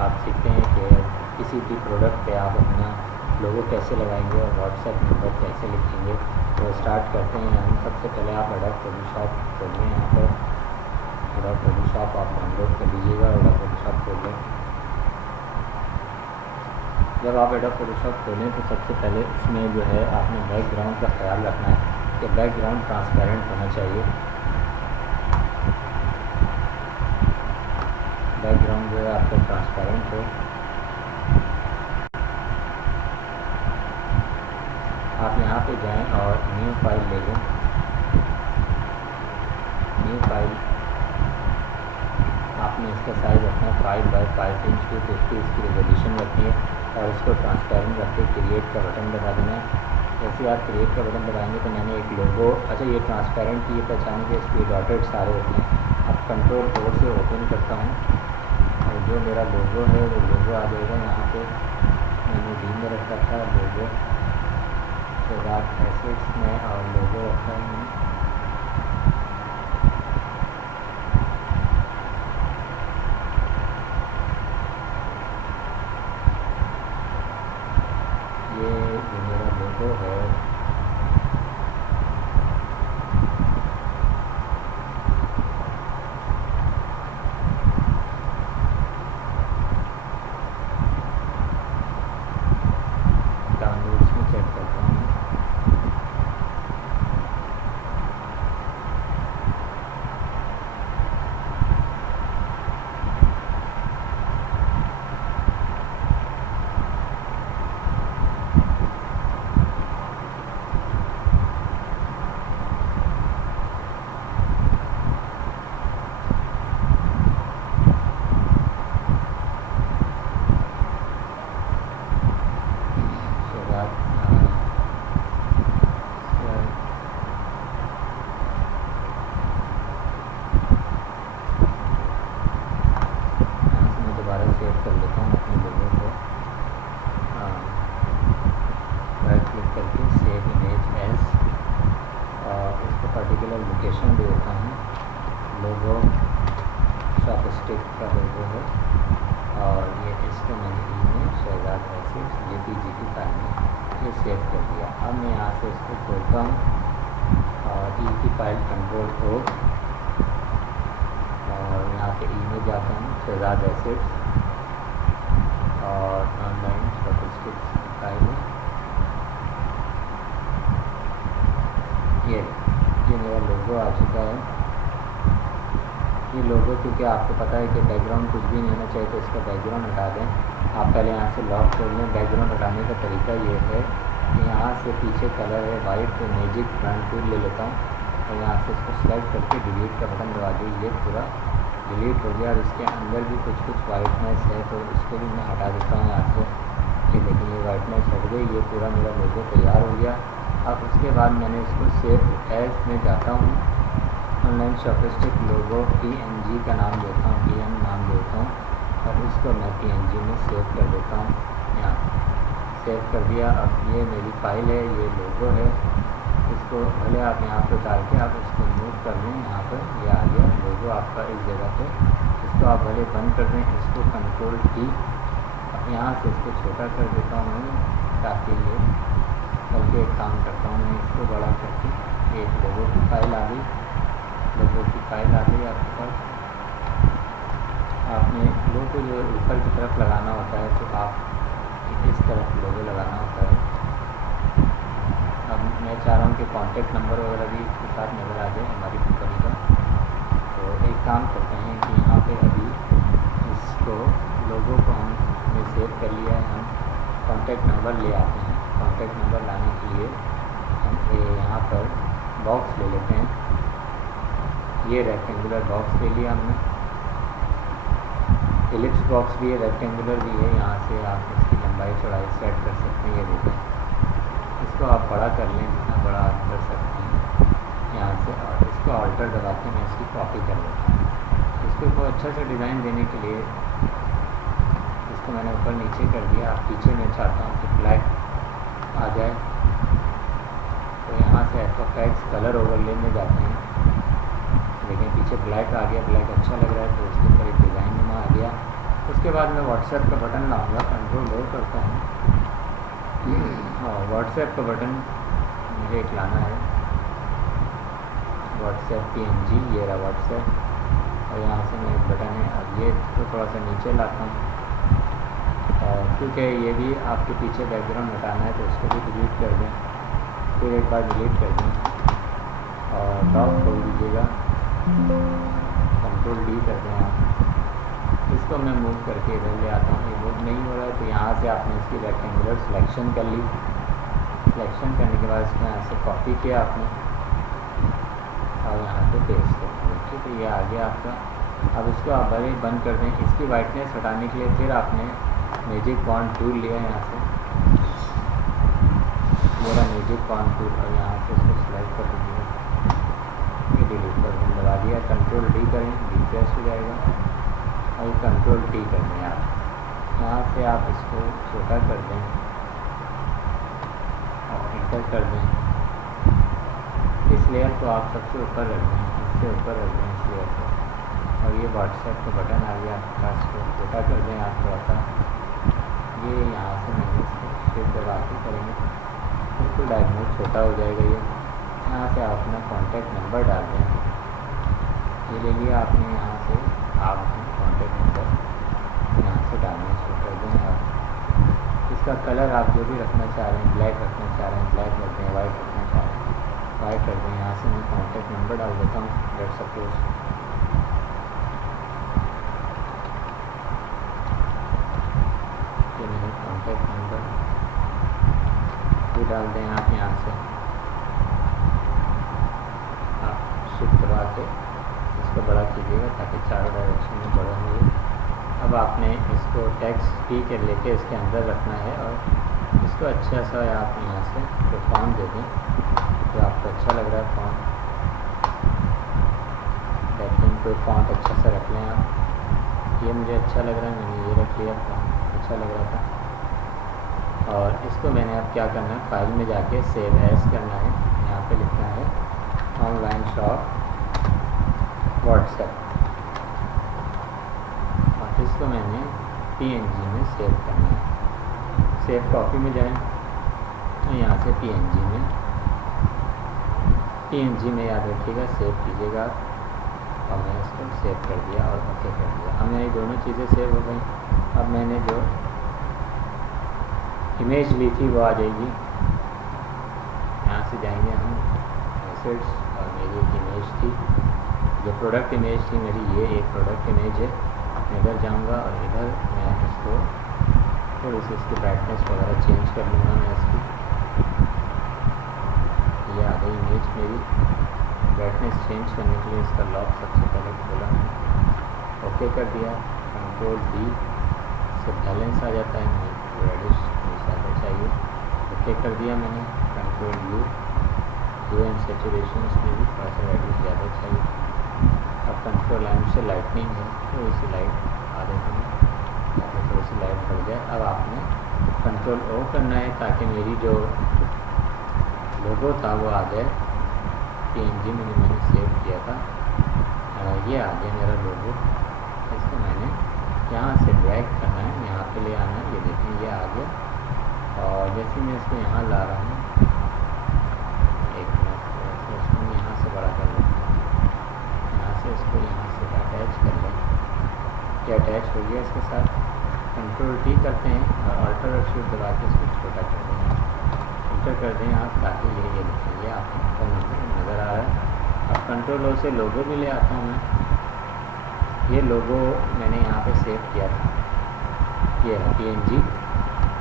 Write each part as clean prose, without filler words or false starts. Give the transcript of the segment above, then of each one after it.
आप सीखते हैं कि किसी भी प्रोडक्ट पे आप अपना लोगो कैसे लगाएंगे और व्हाट्सएप नंबर कैसे लिखेंगे। तो स्टार्ट करते हैं हम। सबसे पहले आप एडोब फोटोशॉप खोलिए। यहाँ पर एडोब फोटोशॉप आप डाउनलोड कर लीजिएगा। एडोब फोटोशॉप खोल लें। जब आप एडोब फोटोशॉप खोलें तो सबसे पहले इसमें जो है आपने बैकग्राउंड का ख्याल रखना है कि बैकग्राउंड ट्रांसपेरेंट होना चाहिए। बैकग्राउंड जो है आपका ट्रांसपेरेंट हो। आप यहाँ पे जाएं और न्यू फाइल ले लें। न्यू फाइल आपने इसका साइज़ रखना है 5 बाई 5 इंच 250 इसकी रेजोल्यूशन रखनी है और इसको ट्रांसपेरेंट रख के क्रिएट का बटन दबा देना है। जैसे आप क्रिएट का बटन दबाएंगे तो मैंने एक लोगो, अच्छा ये ट्रांसपेरेंट की ये पहचाने के इसके डॉटेड सारे होते हैं। अब कंट्रोल 4 से ओपन करता हूँ और जो मेरा लोगो है वो लोगो आ जाएगा। यहाँ पे मैंने डी में रख रखा है लोगो के बाद एसेट्स में और लोगो रखा है मैंने। ये जो मेरा लोगो है डाउनलोड्स में चेक करता हूँ। सेव कर लेता हूँ अपने लोगों को। राइट क्लिक करके सेव इमेज एज और इसको पर्टिकुलर लोकेशन दे देता हूँ। लोगो चॉपस्टिक का लोगो है और ये इसको मैंने ईमेज शहजाद ऐसे JPG फाइल में ये सेव कर दिया। अब मैं यहाँ से इसको खोलता हूँ और ई की फाइल कंट्रोल O और यहाँ पे ई में जाता हूँ शहजाद एसेट्स और ऑनलाइन स्टैटिस्टिक्स फाइल है। ये मेरा लोगो आ चुका है। ये लोगो क्योंकि आपको पता है कि बैकग्राउंड कुछ भी नहीं होना चाहिए तो इसका बैकग्राउंड हटा दें। आप पहले यहाँ से लॉक खोल लें। बैकग्राउंड हटाने का तरीका ये है कि यहाँ से पीछे कलर है वाइट, तो मैजिक ब्रांड टूल ले लेता हूँ और यहाँ से इसको सेलेक्ट करके डिलीट का बटन दबा दी। ये पूरा डिलीट हो गया और इसके अंदर भी कुछ वाइटनेस है तो इसको भी मैं हटा देता हूँ यहाँ से। ये देखिए ये वाइटनेस हट गई। ये पूरा मेरा लोगो तैयार हो गया। अब उसके बाद मैंने इसको सेव एज में जाता हूँ। ऑनलाइन शॉपिस्टिक लोगो PNG का नाम देता हूँ, PN नाम देता हूँ और इसको मैं PNG में सेव कर देता हूँ। यहाँ सेव कर दिया। अब ये मेरी फाइल है, ये लोगो है। इसको भले आप यहाँ पे उतार के आप इसको मूव कर लें। यहाँ पर ये आ गया लोगो आपका इस जगह पे। इसको आप भले बंद कर दें। इसको कंट्रोल T, अब यहाँ से इसको छोटा कर देता हूँ मैं ताकि ये, बल्कि एक काम करता हूँ मैं इसको बड़ा करके एक लोगो की फाइल आ गई। लोगो की फाइल आ गई आपके पास। आपने लोगो जो ऊपर की तरफ लगाना होता है तो आप इस तरफ लोगो लगाना होता है। अब मैं चाह रहा हूँ कि कॉन्टैक्ट नंबर वगैरह भी इसके साथ नज़र आ जाए हमारी कंपनी का। तो एक काम करते हैं कि यहाँ पे अभी इसको लोगो को हमने सेव कर लिया है। हम कॉन्टैक्ट नंबर ले आते हैं। कॉन्टैक्ट नंबर लाने के लिए हम यहाँ पर बॉक्स ले लेते हैं। ये रेक्टेंगुलर बॉक्स ले लिया हमने। एलिप्स बॉक्स भी है, रेक्टेंगुलर भी है। यहाँ से आप इसकी लंबाई चौड़ाई सेट कर सकते हैं। ये देखें, इसको आप बड़ा कर लें, जितना बड़ा आप कर सकते हैं यहाँ से। और इसको ऑल्टर दबा के मैं इसकी कॉपी कर लेता हूँ। इसको को अच्छा सा डिज़ाइन देने के लिए इसको मैंने ऊपर नीचे कर दिया। आप पीछे मैं चाहता हूँ कि ब्लैक आ जाए तो यहाँ से FX कलर ओवरले में जाते हैं। लेकिन पीछे ब्लैक आ गया, ब्लैक अच्छा लग रहा है तो उसके ऊपर एक डिज़ाइन नुमा आ गया। उसके बाद मैं व्हाट्सएप का बटन लाऊंगा, कंट्रोल O करता हूँ और व्हाट्सएप का बटन मुझे एक लाना है, व्हाट्सएप PNG, ये रहा व्हाट्सएप, और यहाँ से मैं एक बटन है, अब ये तो थोड़ा सा नीचे लाता हूँ और क्योंकि ये भी आपके पीछे बैकग्राउंड हटाना है तो उसको भी डिलीट कर दें, फिर एक बार डिलीट कर दें और लॉक खोल दीजिएगा, कंट्रोल D कर दें आप। इसको मैं मूव करके इधर ले आता हूँ, ये मूव नहीं हो रहा है तो यहाँ से आपने इसकी रेक्टेंगुलर सिलेक्शन कर ली, सिलेक्शन करने के बाद इसको यहाँ से कॉपी किया आपने और यहाँ पे पेस्ट कर दिया, ठीक है, ये आ गया आपका। अब इसको आप बड़े बंद कर दें, इसकी वाइटनेस हटाने के लिए फिर आपने मैजिक पॉइंट टूल लिया है, यहाँ से मेरा मैजिक पॉइंट टूल, और यहाँ से इसको सिलेक्ट कर दीजिएगा, ये डिलीट कर दें, दबा दिया, कंट्रोल D करें, रिफ्रेश हो जाएगा और कंट्रोल T कर दें आप, यहाँ से आप इसको छोटा कर दें और एंटर कर दें। इस लेयर को आप सबसे ऊपर रख दें, इससे ऊपर रख दें इस लेयर को, और ये व्हाट्सएप का बटन आ गया आपके पास, को छोटा कर दें आप थोड़ा सा, ये यहाँ से मैंने इसको शिफ्ट दबा के करेंगे, बिल्कुल डायग्नोज छोटा हो जाएगा ये। यहाँ से आप अपना कॉन्टैक्ट नंबर डाल दें, ये ले लिया आपने, यहाँ से आप अपना कॉन्टैक्ट नंबर यहाँ से डालना शुरू कर दें आप। इसका कलर आप जो भी रखना चाह रहे हैं, ब्लैक रखना चाह रहे हैं ब्लैक रख दें, वाइट रखना चाह रहे हैं वाइट कर दें। यहाँ से मैं कॉन्टैक्ट नंबर डाल देता हूँ, लेट सपोज ये मेरा कॉन्टैक्ट नंबर भी डाल दें आप। यहाँ से आप शिफ्ट दबा के इसको बड़ा कीजिएगा ताकि चारों डायरेक्शन में बड़ा हो। अब आपने इसको टेक्स्ट की के लेके इसके अंदर रखना है और इसको अच्छा सा आप यहाँ से तो फॉन्ट दे दें जो आपको अच्छा लग रहा है फॉन्ट, लेकिन कोई फॉन्ट अच्छा सा रख लें आप। ये मुझे अच्छा लग रहा है, मैंने ये रख लिया, फॉन्ट अच्छा लग रहा था। और इसको मैंने अब क्या करना है, फाइल में जाके सेव एज करना है, यहाँ पे लिखना है ऑनलाइन शॉप व्हाट्सएप, और इसको मैंने PNG में सेव करना है। सेव कॉपी में जाएं तो यहाँ से PNG में याद रखिएगा सेव कीजिएगा, और मैं इसको सेव कर दिया और ओके कर दिया। अब मेरी दोनों चीज़ें सेव हो गई। अब मैंने जो इमेज ली थी वो आ जाएगी, यहाँ से जाएंगे हम एसेट्स, और मेरी एक इमेज थी जो प्रोडक्ट इमेज थी मेरी, ये एक प्रोडक्ट इमेज है। इधर जाऊंगा और इधर मैं इसको थोड़ी सी इसकी ब्राइटनेस वगैरह चेंज कर लूँगा मैं इसकी। ये आ गई इमेज मेरी। ब्राइटनेस चेंज करने के लिए इसका लॉक सबसे पहले खोला मैंने, ओके कर दिया, कंट्रोल D से बैलेंस आ जाता है, मुझे रेडिश ज़्यादा चाहिए, ओके कर दिया मैंने, कंट्रोल U एंड सेचुरेशन में भी थोड़ा सा रेडिश ज़्यादा चाहिए। अब कंट्रोल M से लाइटनिंग है, थोड़ी सी लाइट आ देती है, थोड़ी सी लाइट बढ़ जाए। अब आपने कंट्रोल O करना है ताकि मेरी जो लोगो था वो आ जाए, PNG में मैंने सेव किया था, ये आ गया मेरा लोगो। इसको मैंने यहाँ से ड्रैग करना है, यहाँ पे ले आना है, ये देखें ये आ गया। और जैसे मैं इसको यहाँ ला रहा हूँ, एक मिनट थोड़ा सा इसको मैं यहाँ से बड़ा कर लेता हूँ, यहाँ से इसको यहाँ से अटैच कर लें, ये अटैच हो गया इसके साथ। कंट्रोल T करते हैं और अल्टर और शिफ्ट दबा के इसको छोटा कर दें, एंटर कर दें आप, ताकि ये देखें ये आपको नज़र आ रहा है। अब कंट्रोल O से लोगो भी ले आता हूँ मैं, ये लोगो मैंने यहाँ पे सेव किया था, ये है PNG,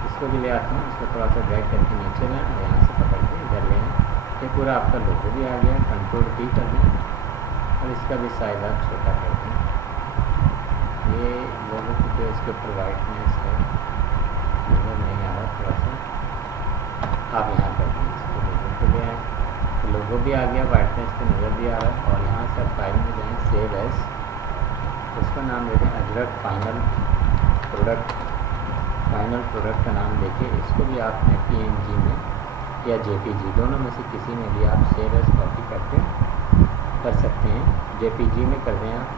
इसको भी ले आता हूँ, इसको थोड़ा सा ड्रैग करके नीचे लें और यहाँ से पकड़ के इधर ले आएं, ये पूरा आपका लोगो भी आ गया। कंट्रोल T कर दें और इसका भी साइज आप छोटा कर दें। ये लोगों की जो इसके ऊपर वाइटनेस है नज़र नहीं आ रहा, थोड़ा सा आप यहाँ कर दें, इसको लोगो को ले आए, लोगो भी आ गया, वाइटनेस पे नज़र भी आ रहा है। और यहाँ से फाइल में जाएँ सेव एज, इसका नाम दे दें अजरक फाइनल प्रोडक्ट का नाम देके इसको भी आपने PNG में या JPG दोनों में से किसी में भी आप सेव एज कॉपी करके कर सकते हैं। JPG में कर दें आप,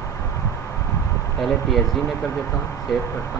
पहले पीएचडी में कर देता हूँ, सेव करता हूँ।